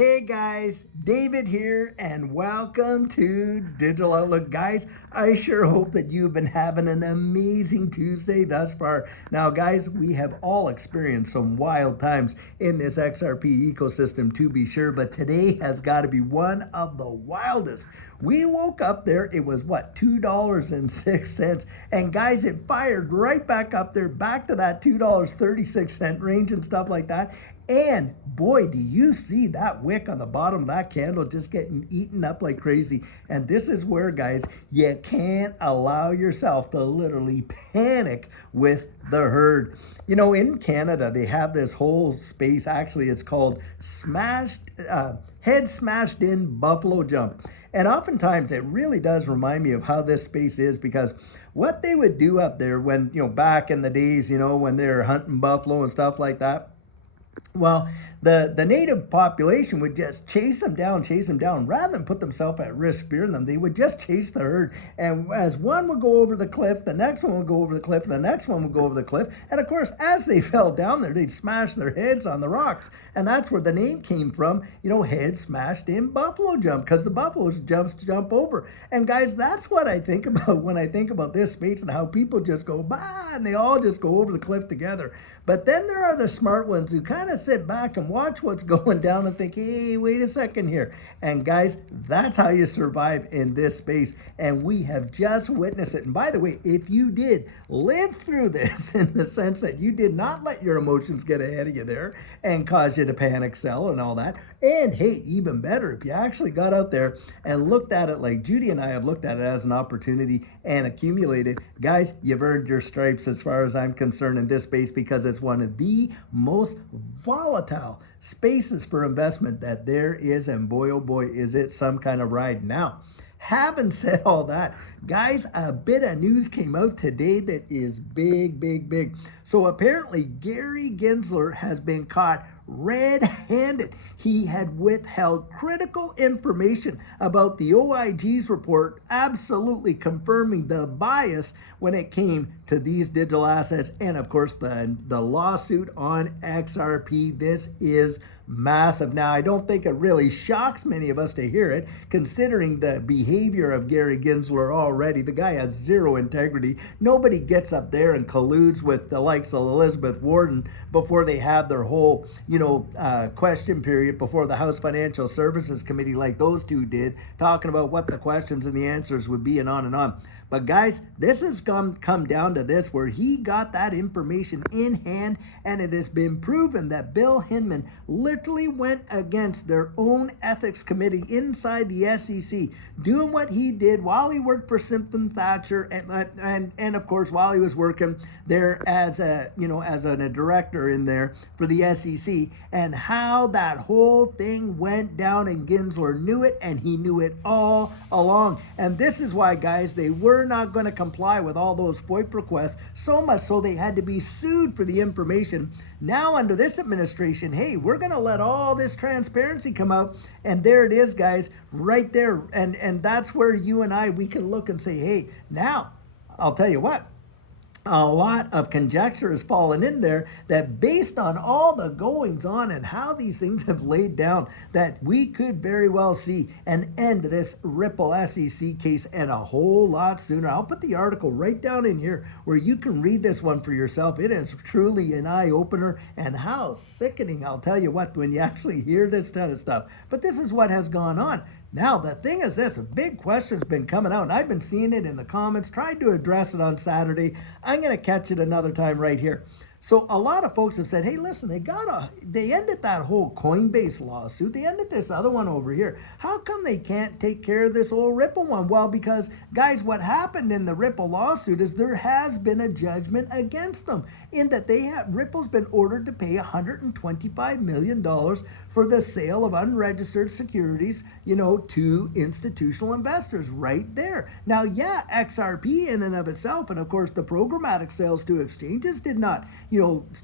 Hey guys, David here, and welcome to Digital Outlook. Guys, I sure hope that you've been having an amazing Tuesday thus far. Now, guys, we have all experienced some wild times in this XRP ecosystem, to be sure, but today has got to be one of the wildest. We woke up there, it was what, $2.06, and guys, it fired right back up there, back to that $2.36 range and stuff like that. And boy, do you see that wick on the bottom of that candle just getting eaten up like crazy. And this is where, guys, you can't allow yourself to literally panic with the herd. You know, in Canada, they have this whole space. Actually, it's called head smashed in buffalo jump. And oftentimes it really does remind me of how this space is, because what they would do up there when, back in the days, when they were hunting buffalo and stuff like that, well, the native population would just chase them down, rather than put themselves at risk spearing them. They would just chase the herd, and as one would go over the cliff, the next one would go over the cliff, and the next one would go over the cliff, and of course, as they fell down there, they'd smash their heads on the rocks, and that's where the name came from, head smashed in buffalo jump, because the buffaloes jump over. And guys, that's what I think about when I think about this space, and how people just go, bah, and they all just go over the cliff together. But then there are the smart ones who kind of sit back and watch what's going down and think, hey, wait a second here. And guys, that's how you survive in this space. And we have just witnessed it. And by the way, if you did live through this in the sense that you did not let your emotions get ahead of you there and cause you to panic sell and all that, and hey, even better, if you actually got out there and looked at it like Judy and I have looked at it as an opportunity and accumulated, guys, you've earned your stripes as far as I'm concerned in this space, because it's one of the most volatile spaces for investment that there is, and boy oh boy is it some kind of ride. Now, having said all that, guys, a bit of news came out today that is big. So apparently Gary Gensler has been caught red-handed. He had withheld critical information about the OIG's report, absolutely confirming the bias when it came to these digital assets, and of course the lawsuit on XRP. This is massive. Now, I don't think it really shocks many of us to hear it, considering the behavior of Gary Gensler already. The guy has zero integrity. Nobody gets up there and colludes with the likes of Elizabeth Warren before they have their whole, question period before the House Financial Services Committee, like those two did, talking about what the questions and the answers would be and on and on. But guys, this has come down to this, where he got that information in hand, and it has been proven that Bill Hinman literally went against their own ethics committee inside the SEC, doing what he did while he worked for Simpson Thatcher, and of course while he was working there as a director in there for the SEC, and how that whole thing went down. And Gensler knew it, and he knew it all along. And this is why, guys, they were not going to comply with all those FOIP requests, so much so they had to be sued for the information. Now, under this administration, hey, we're going to let all this transparency come out, and there it is, guys, right there. And that's where you and we can look and say, hey, now, I'll tell you what, a lot of conjecture has fallen in there, that based on all the goings on and how these things have laid down, that we could very well see an end to this Ripple SEC case, and a whole lot sooner. I'll put the article right down in here where you can read this one for yourself. It is truly an eye-opener, and how sickening, I'll tell you what, when you actually hear this kind of stuff. But this is what has gone on. Now, the thing is this, a big question's been coming out, and I've been seeing it in the comments, tried to address it on Saturday. I'm going to catch it another time right here. So a lot of folks have said, hey, listen, they ended that whole Coinbase lawsuit. They ended this other one over here. How come they can't take care of this old Ripple one? Well, because, guys, what happened in the Ripple lawsuit is there has been a judgment against them, in that Ripple's been ordered to pay $125 million for the sale of unregistered securities, to institutional investors right there. Now, yeah, XRP in and of itself, and of course the programmatic sales to exchanges did not,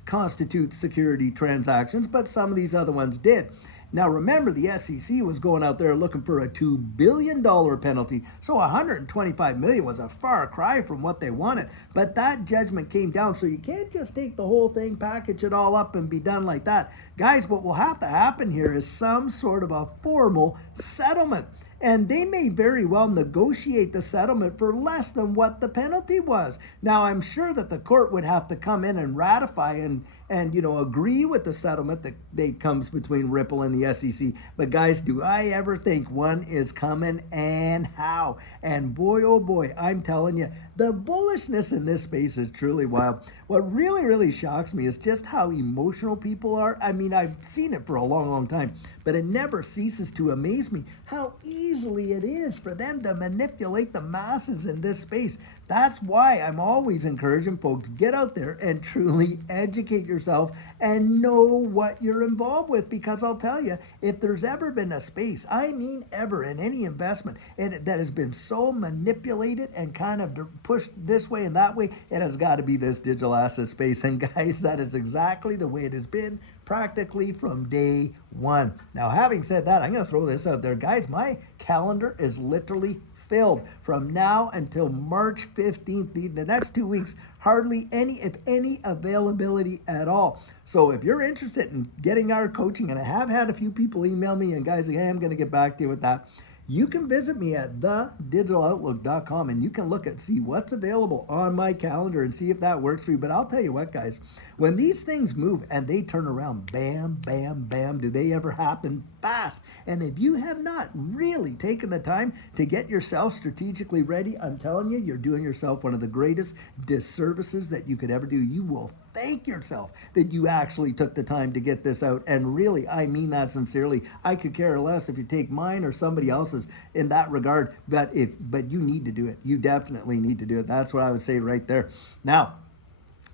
constitute security transactions, but some of these other ones did. Now remember, the SEC was going out there looking for a $2 billion penalty, so 125 million was a far cry from what they wanted. But that judgment came down, so you can't just take the whole thing, package it all up, and be done like that. Guys, what will have to happen here is some sort of a formal settlement. And they may very well negotiate the settlement for less than what the penalty was. Now, I'm sure that the court would have to come in and ratify and agree with the settlement that comes between Ripple and the SEC. But guys, do I ever think one is coming, and how? And boy, oh boy, I'm telling you, the bullishness in this space is truly wild. What really, really shocks me is just how emotional people are. I mean, I've seen it for a long, long time, but it never ceases to amaze me how easily it is for them to manipulate the masses in this space. That's why I'm always encouraging folks, get out there and truly educate yourself and know what you're involved with. Because I'll tell you, if there's ever been a space, I mean ever, in any investment that has been so manipulated and kind of pushed this way and that way, it has got to be this digital asset space. And guys, that is exactly the way it has been practically from day one. Now, having said that, I'm going to throw this out there. Guys, my calendar is literally filled from now until March 15th. The next 2 weeks, hardly any, if any, availability at all. So if you're interested in getting our coaching, and I have had a few people email me, and guys, I am going to get back to you with that, you can visit me at thedigitaloutlook.com, and you can see what's available on my calendar and see if that works for you. But I'll tell you what, guys, when these things move and they turn around, bam, bam, bam, do they ever happen fast. And if you have not really taken the time to get yourself strategically ready, I'm telling you, you're doing yourself one of the greatest disservices that you could ever do. You will thank yourself that you actually took the time to get this out. And really, I mean that sincerely. I could care less if you take mine or somebody else's in that regard, but you need to do it. You definitely need to do it. That's what I would say right there. Now,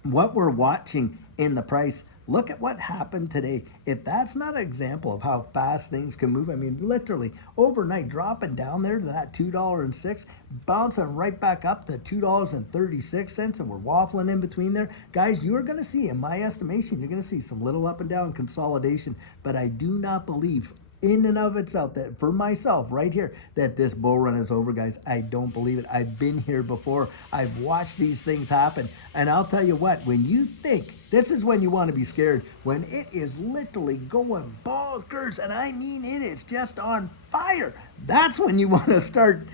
what we're watching in the price, look at what happened today. If that's not an example of how fast things can move, I mean, literally overnight dropping down there to that $2.06, bouncing right back up to $2.36, and we're waffling in between there. Guys, you are going to see, in my estimation, you're going to see some little up and down consolidation, but I do not believe in and of itself, that for myself right here, that this bull run is over, guys. I don't believe it. I've been here before. I've watched these things happen. And I'll tell you what, when you think, this is when you want to be scared, when it is literally going bonkers, and I mean it is just on fire, that's when you want to start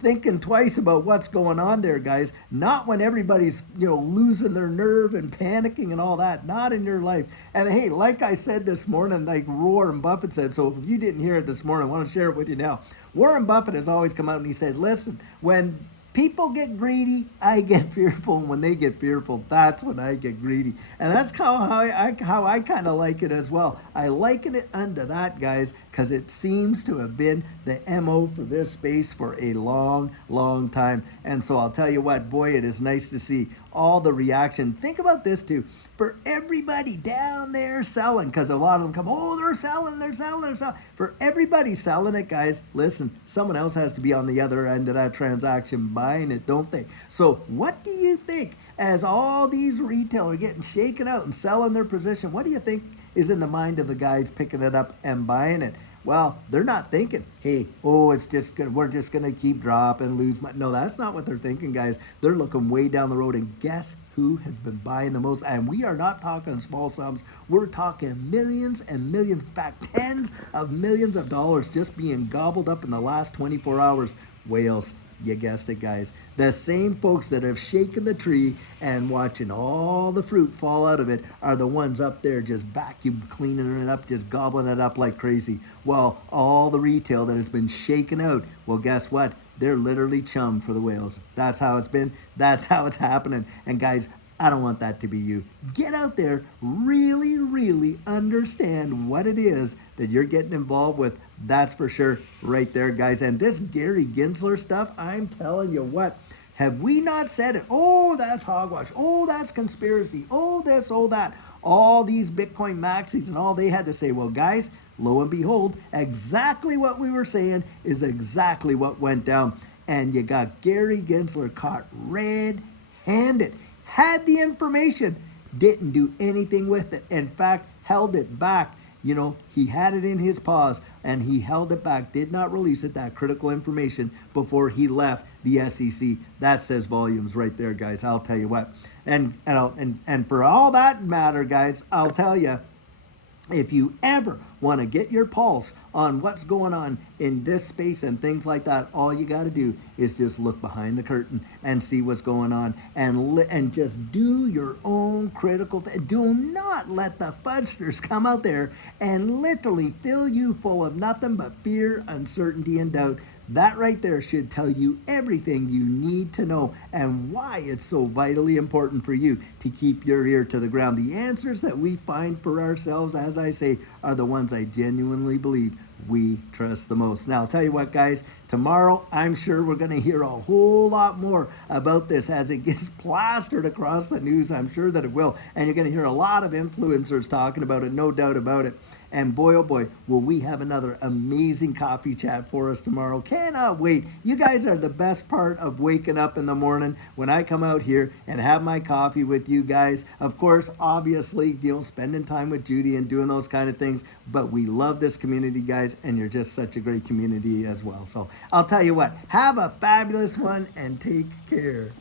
thinking twice about what's going on there, guys. Not when everybody's, losing their nerve and panicking and all that. Not in your life. And hey, like I said this morning, like Warren Buffett said, so if you didn't hear it this morning, I want to share it with you now. Warren Buffett has always come out and he said, listen, when people get greedy, I get fearful, and when they get fearful, that's when I get greedy. And that's how I kind of like it as well. I liken it unto that, guys, because it seems to have been the MO for this space for a long, long time. And so I'll tell you what, boy, it is nice to see all the reaction. Think about this too. For everybody down there selling, because a lot of them come, they're selling. For everybody selling it, guys, listen, someone else has to be on the other end of that transaction buying it, don't they? So what do you think, as all these retailers are getting shaken out and selling their position, what do you think is in the mind of the guys picking it up and buying it? Well, they're not thinking, hey, we're just gonna keep dropping, lose money. No, that's not what they're thinking, guys. They're looking way down the road, and guess who has been buying the most? And we are not talking small sums. We're talking millions and millions, in fact, tens of millions of dollars just being gobbled up in the last 24 hours. Whales. You guessed it, guys. The same folks that have shaken the tree and watching all the fruit fall out of it are the ones up there just vacuum cleaning it up, just gobbling it up like crazy. Well, all the retail that has been shaken out, well, guess what? They're literally chum for the whales. That's how it's been. That's how it's happening. And guys, I don't want that to be you. Get out there, really, really understand what it is that you're getting involved with. That's for sure right there, guys. And this Gary Gensler stuff, I'm telling you what, have we not said it? Oh, that's hogwash. Oh, that's conspiracy. Oh, this, oh, that. All these Bitcoin maxis and all they had to say. Well, guys, lo and behold, exactly what we were saying is exactly what went down. And you got Gary Gensler caught red-handed. Had the information, didn't do anything with it. In fact, held it back. he had it in his paws and he held it back, did not release it, that critical information, before he left the SEC. That says volumes right there, guys. I'll tell you what. And for all that matter, guys, I'll tell you, if you ever want to get your pulse on what's going on in this space and things like that, all you got to do is just look behind the curtain and see what's going on, and just do your own critical do not let the fudsters come out there and literally fill you full of nothing but fear, uncertainty, and doubt. That right there should tell you everything you need to know and why it's so vitally important for you to keep your ear to the ground. The answers that we find for ourselves, as I say, are the ones I genuinely believe we trust the most. Now, I'll tell you what, guys, tomorrow I'm sure we're going to hear a whole lot more about this as it gets plastered across the news. I'm sure that it will. And you're going to hear a lot of influencers talking about it, no doubt about it. And boy, oh boy, will we have another amazing coffee chat for us tomorrow. Cannot wait. You guys are the best part of waking up in the morning when I come out here and have my coffee with you guys. Of course, obviously, spending time with Judy and doing those kind of things. But we love this community, guys, and you're just such a great community as well. So I'll tell you what, have a fabulous one and take care.